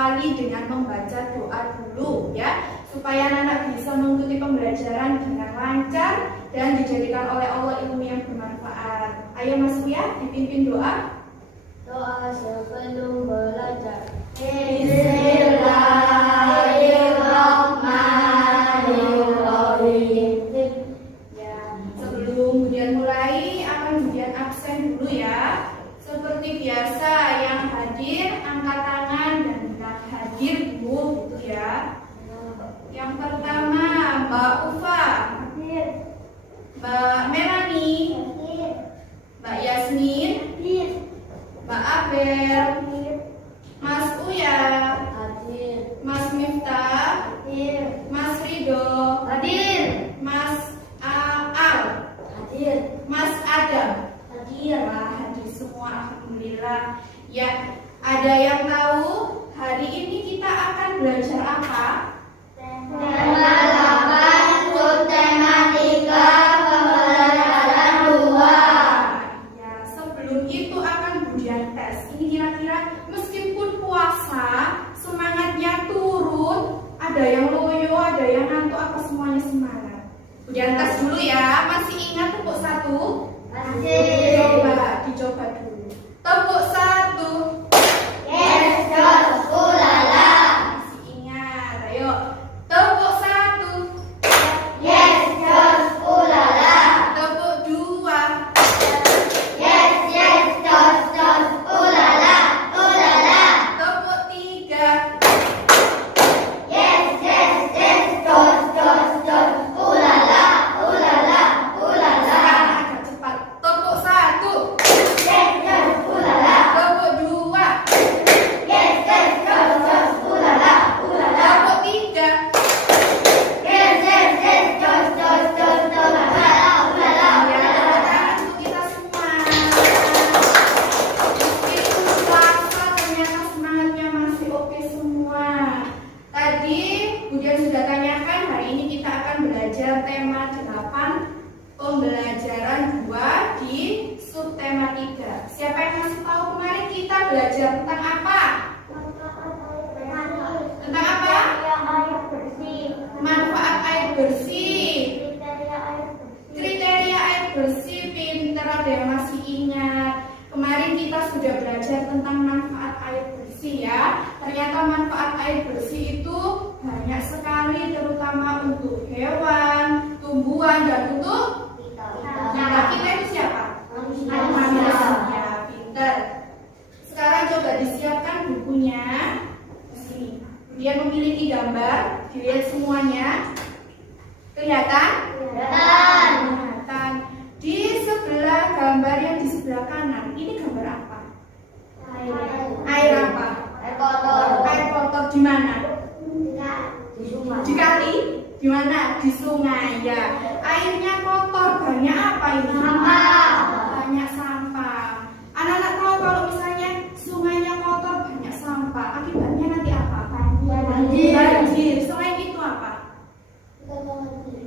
awali dengan membaca doa dulu ya, supaya anak bisa mengikuti pembelajaran dengan lancar dan dijadikan oleh Allah ilmu yang bermanfaat. Ayo Mas Uya, dipimpin doa. Doa sebelum belajar. Bismillahirrahmanirrahim. Ya, sebelum Budian mulai akan Budian absen dulu ya. Seperti biasa yang hadir angkat tangan dan yang hadir dulu gitu ya. Yang pertama Mbak Ufa, Mbak Melani, Mbak Yasmin, Mbak Abel, Mas Uya, Mas Miftah, Mas Rido, Mas Al, Mas Adam. Wah, hadir semua, alhamdulillah. Ya, ada yang tahu hari ini kita akan belajar apa? Tema 8 subtematika pembelajaran 2. Ya, sebelum itu akan Budian tes. Ini kira-kira meskipun puasa, semangatnya turun, ada yang loyo, ada yang ngantuk, apa semuanya semangat? Budian tes dulu ya. Masih ingat tepuk satu? Masih. Dicoba dulu. Tepuk satu. Yes, Jos, ulala. Masih ingat, ayo. Tepuk satu. Yes, Jos, ulala. Tepuk dua. Yes, Jos, ulala, ulala. Tepuk tiga. Yes, Jos, ulala, ulala, ulala. Sekarang agak cepat. Tepuk satu. Yes, Jos, ulala. Tepuk dua. Yes, Jos, ulala, ulala. Tepuk tiga. Yes, Jos, ulala, ulala, Ya, ulala. tepuk tangan untuk kita semua. Meskipun puasa, ternyata semangatnya masih oke semua. Tadi Budian sudah tanyakan, hari ini kita akan belajar tema 8, pembelajaran 2 di subtema 3. Siapa yang masih tahu kemarin kita belajar tentang apa? Tentang apa? Manfaat air bersih. Kriteria air bersih, pinter, ada yang masih ingat. Kemarin kita sudah belajar tentang manfaat air bersih ya. Ternyata manfaat air bersih itu banyak sekali, terutama untuk hewan, tumbuhan, dan untuk kita itu siapa? Manusia. Pinter. Sekarang coba disiapkan bukunya. Sini. Dia memiliki gambar, dilihat semuanya. Kelihatan? Kelihatan. Di sebelah gambar yang di sebelah kanan, ini gambar apa? Air apa? Air kotor di mana? Di kali? Di mana? Di sungai ya. Airnya kotor, banyak apa ini? Sampah. Banyak sampah. Anak-anak tahu kalau misalnya sungainya kotor, banyak sampah, akibatnya nanti apa? Banjir. Selain itu apa?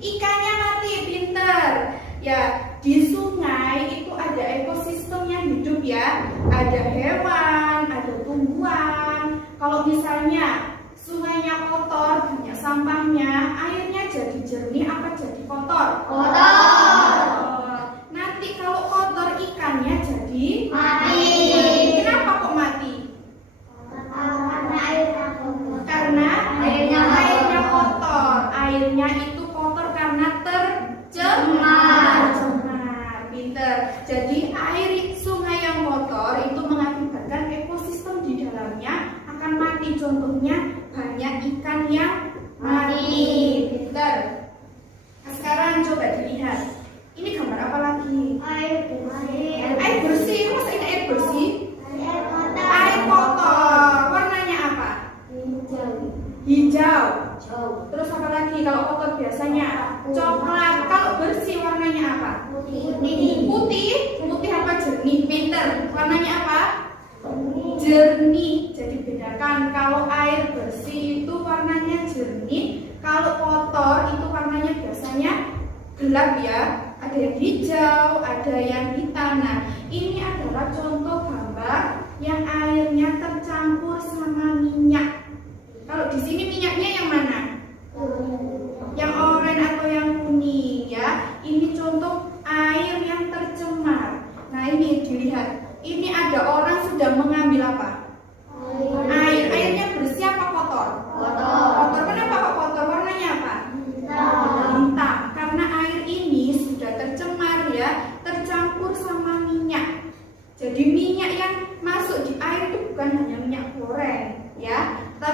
Ikannya mati, pinter. Ya, di sungai itu ada ekosistem yang hidup ya. Ada hewan, ada tumbuhan. Kalau misalnya sungainya kotor, banyak sampahnya, airnya jadi jernih apa jadi kotor? Kotor. Nanti kalau kotor, ikannya jadi Mati. Kenapa kok mati? Karena Airnya kotor. Airnya itu kotor karena tercemar. Pinter. Jadi air sungai yang kotor itu mengakibatkan ekosistem di dalamnya akan mati. Contohnya banyak ikan yang mati. Pinter. Nah, sekarang coba dilihat. Ini gambar apa lagi? Air bersih. Masa ini air bersih? Air kotor. Warnanya apa? Hijau. Terus apa lagi? Kalau kotor biasanya coklat. Kalau bersih warnanya apa? Putih apa jernih? Pinter. Warnanya apa? Jernih. Jadi bedakan, kalau air bersih itu warnanya jernih, kalau kotor itu warnanya biasanya gelap ya. Ada yang hijau, ada yang hitam. Nah, ini adalah contoh gambar yang airnya tercampur sama minyak.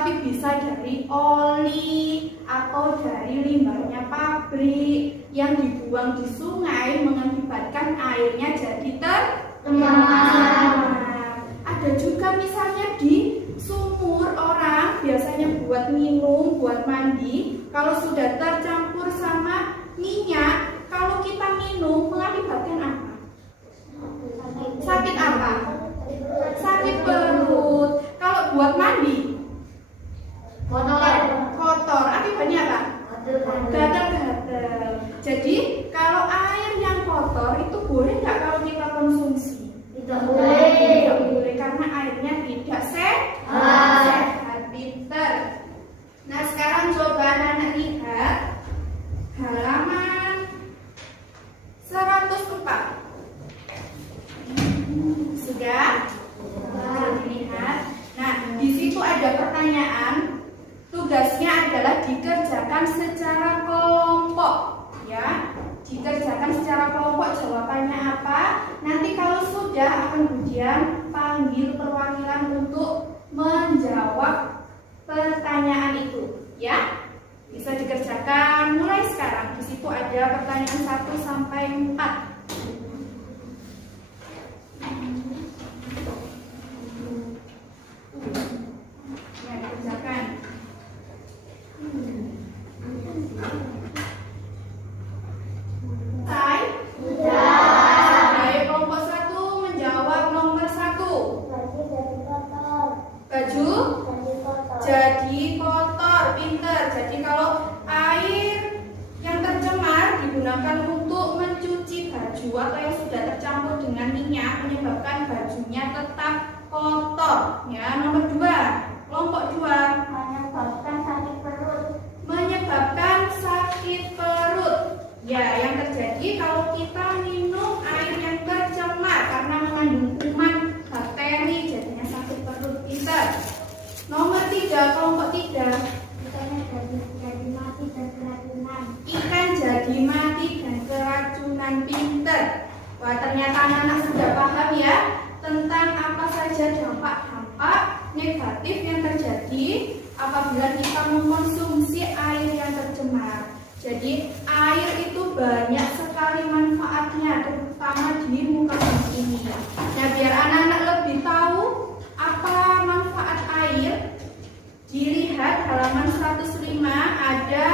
tapi bisa dari oli atau dari limbahnya pabrik yang dibuang di sungai mengakibatkan airnya jadi tercemar. Ada juga misalnya di sumur orang biasanya buat minum, buat mandi, kalau sudah tercampur sama minyak, kalau kita minum mengakibatkan apa? Sakit apa? Sakit perut. Kalau buat mandi, kotor. Akibatnya apa? Gatal-gatal. Jadi kalau air yang kotor itu boleh nggak kalau kita konsumsi? Tidak boleh. Tidak boleh karena airnya tidak sehat. Pinter. Nah sekarang coba anak-anak lihat halaman 104. Sudah? Lihat. Nah, di situ ada pertanyaan. Tugasnya adalah dikerjakan secara kelompok, ya. Dikerjakan secara kelompok. Jawabannya apa? Nanti kalau sudah akan ujian panggil perwakilan untuk menjawab pertanyaan itu, ya. Bisa dikerjakan mulai sekarang. Di situ ada pertanyaan 1 sampai 4. Jadi kotor, pinter. Jadi kalau air yang tercemar digunakan untuk mencuci baju atau yang sudah tercampur dengan minyak menyebabkan bajunya tetap kotor. Ya, nomor 2, kelompok 2. Menyebabkan sakit perut. Menyebabkan sakit perut. Ya, yang terjadi kalau kita minum air yang tercemar karena mengandung kuman, bakteri, jadinya sakit perut. Pinter. Nomor 3, kelompok 3. Jadi mati dan keracunan. Ikan jadi mati dan keracunan. Pinter. Wah, ternyata anak-anak sudah paham ya tentang apa saja dampak-dampak negatif yang terjadi apabila kita mengkonsumsi air yang tercemar. Jadi air itu banyak sekali manfaatnya, terutama di muka bumi ini. Nah, biar anak-anak lebih tahu apa manfaat air, dilihat halaman 105 ada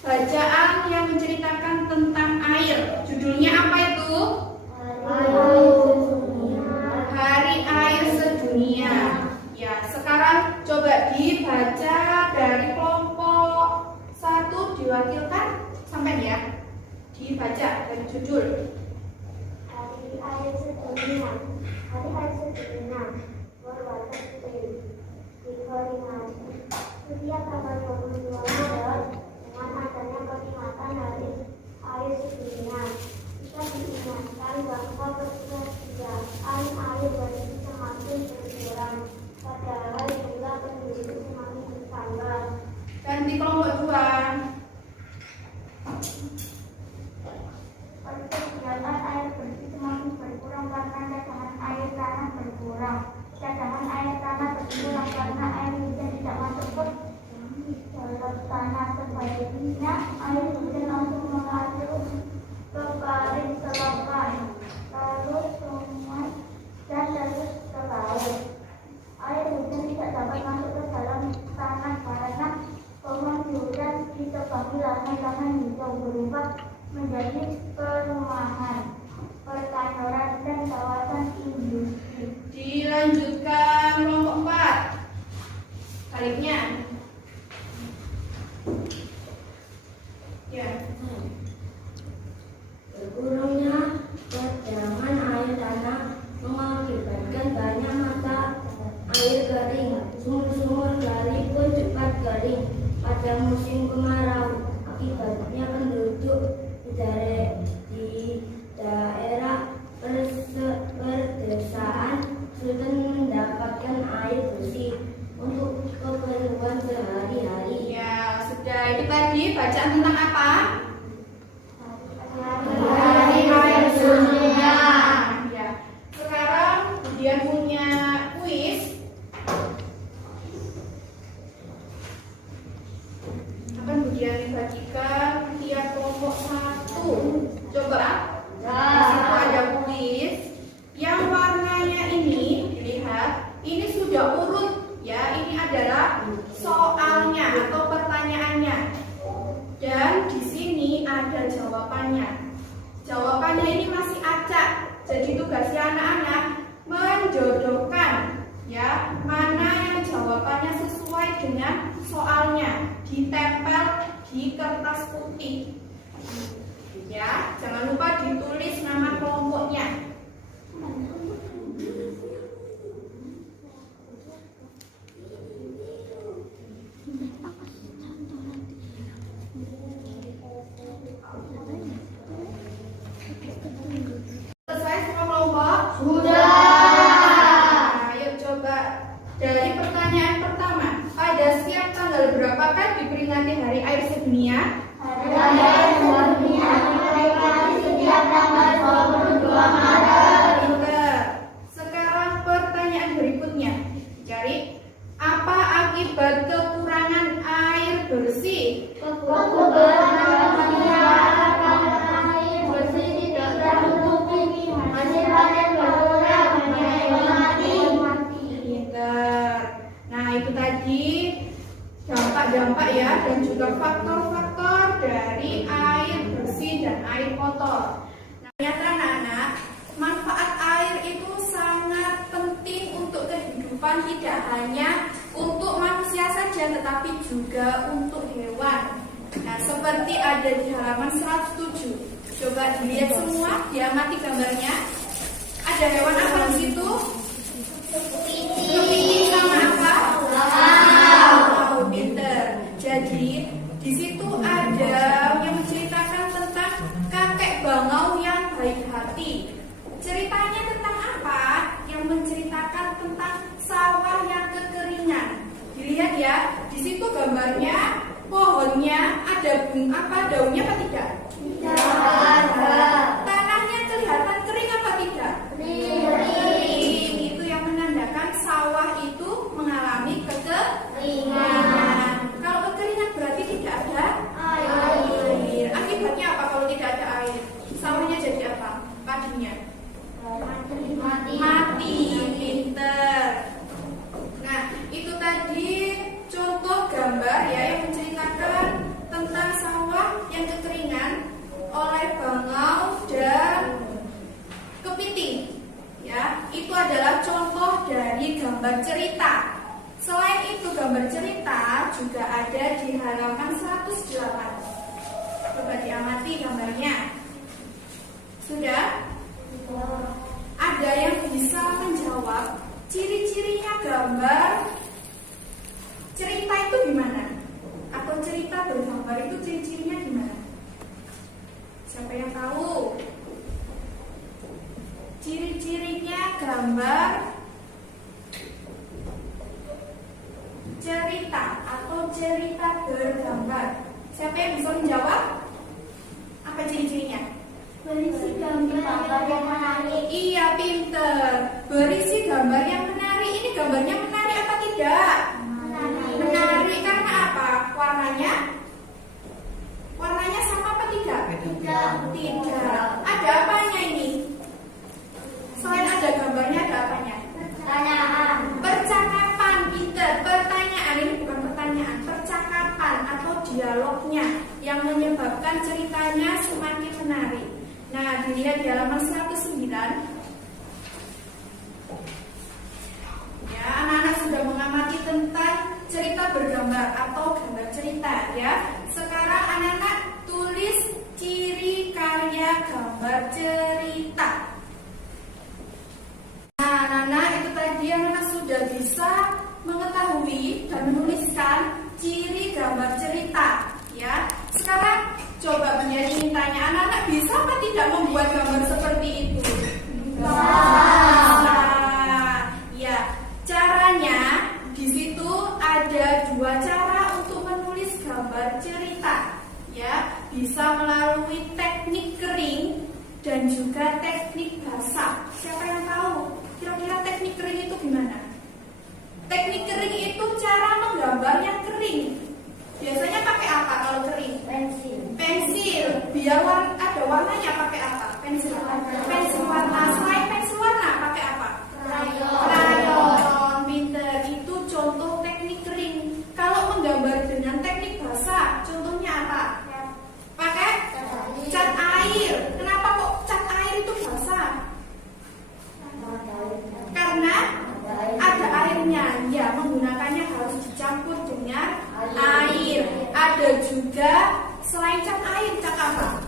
bacaan yang menceritakan tentang air. Judulnya apa itu? Hari Air Sedunia. Ya, sekarang coba dibaca dari kelompok 1 diwakilkan sampai ya. Dibaca dari judul. Hari Air Sedunia. Hari Air Sedunia berwarna putih, dikoordinasi setiap tanggal 22 Maret dengan adanya peringatan Hari Air Sedunia. Kita diingatkan bahwa persediaan air baru semakin berkurang, padahal jumlah penduduk semakin bertambah. Dan di kelompok 2. Persediaan air bersih semakin berkurang karena cadangan air tanah berkurang. Cadangan air tanah berkurang karena air hujan tidak masuk ke dalam tanah. Sebaliknya, air hujan langsung mengalir ke kali selokan, lalu sungai, dan terus ke laut. Air hujan tidak dapat masuk ke dalam tanah karena pengucuran disebabi lahan-lahan hijau berubah menjadi perumahan, perkantoran, dan kawasan industri. Dilanjutkan kelompok 4. Baliknya. Ya. Berkurangnya cadangan air tanah mengakibatkan banyak mata air kering. Sumur-sumur kali pun cepat kering pada musim kemarau. Akibatnya penduduk di daerah perdesaan sudah mendapatkan air bersih untuk keperluan sehari-hari. Ya, sudah. Itu tadi bacaan tentang apa? Hari Air Sedunia. Ya. Sekarang dia punya kuis. tugasnya anak-anak menjodohkan ya mana yang jawabannya sesuai dengan soalnya, ditempel di kertas putih. Ya, jangan lupa ditulis nama kelompoknya. Selesai semua kelompok? Sudah. Nah, ayo coba dari pertanyaan pertama. Pada setiap tanggal berapakah diperingati Hari Air Sedunia? Hari Air Sedunia diperingati setiap tanggal 22 Maret. Pinter. Sekarang pertanyaan berikutnya. Cari. Apa akibat kekurangan air bersih? Kekurangan air bersih tidak tertutupi, hasil panen berkurang, hewan mati. Pinter. Nah, itu tadi dampak-dampak ya dan juga faktor-faktor dari air bersih dan air kotor. Nah, ternyata anak-anak, manfaat air itu sangat penting untuk kehidupan, tidak hanya untuk manusia saja tetapi juga untuk hewan. Nah, seperti ada di halaman 107. Coba dilihat semua, diamati gambarnya. Ada hewan apa di situ? Kepiting sama apa? Wow, pinter. Jadi di situ ada yang menceritakan tentang kakek bangau yang baik hati. Ceritanya tentang apa? Yang menceritakan tentang sawah yang kekeringan. Dilihat ya, di situ gambarnya pohonnya ada daunnya apa tidak? Tanahnya kelihatan kering apa tidak? Kering. Itu yang menandakan sawah itu mengalami kekeringan. Kalau kekeringan berarti tidak ada air. Akibatnya apa kalau tidak ada air? Sawahnya jadi apa? Padinya mati. Pinter. Nah, itu tadi contoh gambar ya yang menceritakan tentang sawah yang kekeringan oleh bangau dan kepiting. Ya, itu adalah contoh dari gambar cerita. Selain itu gambar cerita juga ada di halaman 108. Coba diamati gambarnya. Sudah? Ada yang bisa menjawab ciri-cirinya gambar cerita itu gimana? Atau cerita bergambar itu ciri-cirinya gimana? Siapa yang tahu? Ciri-cirinya gambar cerita atau cerita bergambar. Siapa yang bisa menjawab? Apa ciri-cirinya? Berisi gambar yang menarik. Iya, pinter. Berisi gambar yang menarik. Ini gambarnya menarik apa tidak? Menarik karena apa? Warnanya sama apa tidak? Tidak. Ada apanya ini? Selain ada gambarnya ada apanya? Percakapan, pinter. Pertanyaan ini bukan pertanyaan, percakapan atau dialognya yang menyebabkan ceritanya semakin menarik. Nah, dilihat di halaman 109. Ya, anak-anak sudah mengamati tentang cerita bergambar atau gambar cerita ya. Sekarang anak-anak tulis ciri karya gambar cerita. Nah, anak-anak itu tadi anak-anak sudah bisa mengetahui dan menuliskan ciri gambar cerita ya. Sekarang coba menjadi tanya anak-anak bisa apa tidak membuat gambar seperti itu? Bisa. Ya, caranya di situ ada dua cara untuk menulis gambar cerita. Ya, bisa melalui teknik kering dan juga teknik basah. Siapa yang tahu? Kira-kira teknik kering itu gimana? Teknik kering itu cara menggambar yang kering. Biasanya pakai apa kalau kering? Pensil. Biar ada warnanya pakai apa? Pensil. Pensil warna. Selain pensil warna pakai apa? Krayon. Pinter. Itu contoh teknik kering. Kalau menggambar dengan teknik basah, contohnya apa? Pakai cat air. Kenapa kok cat air itu basah? juga selain cat air, cat apa?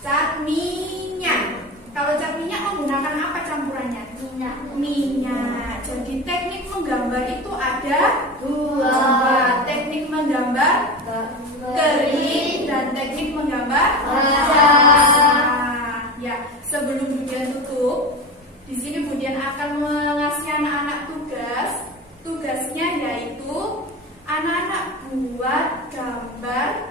Cat minyak. Kalau cat minyak menggunakan apa campurannya? Minyak. Jadi teknik menggambar itu ada dua. Teknik menggambar kering dan teknik menggambar basah. Ya, sebelum Budian tutup, di sini Budian akan mengasih anak-anak tugas. Tugasnya yaitu anak-anak buat gambar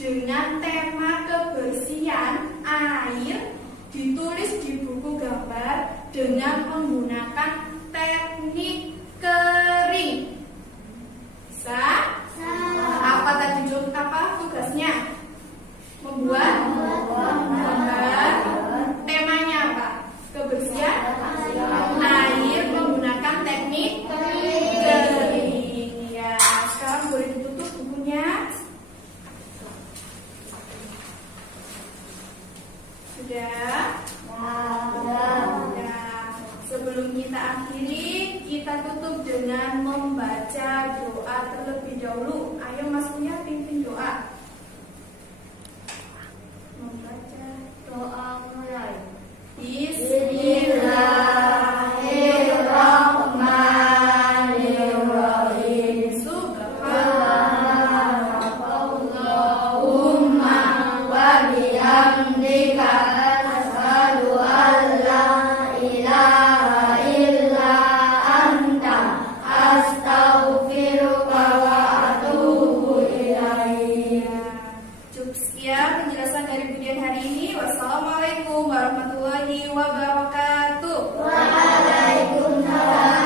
dengan tema kebersihan air, ditulis di buku gambar dengan menggunakan teknik kering. Bisa? Apa tadi tugasnya? Membuat gambar. Temanya apa? Kebersihan air menggunakan teknik kering. Ya, sekarang boleh ditutup bukunya. Sudah? Sebelum kita akhiri, kita tutup dengan membaca doa terlebih dahulu. Ayo Mas Uya pimpin doa. Membaca doa mulai. Bismillahirrahmanirrahim. Subhanakallahumma wa bihamdika asyhadu an la ilaha illa anta astaghfiruka wa atubu ilaik. Cukup sekian penjelasan dari Budian hari ini. Wassalamualaikum warahmatullahi wabarakatuh. Waalaikumsalam.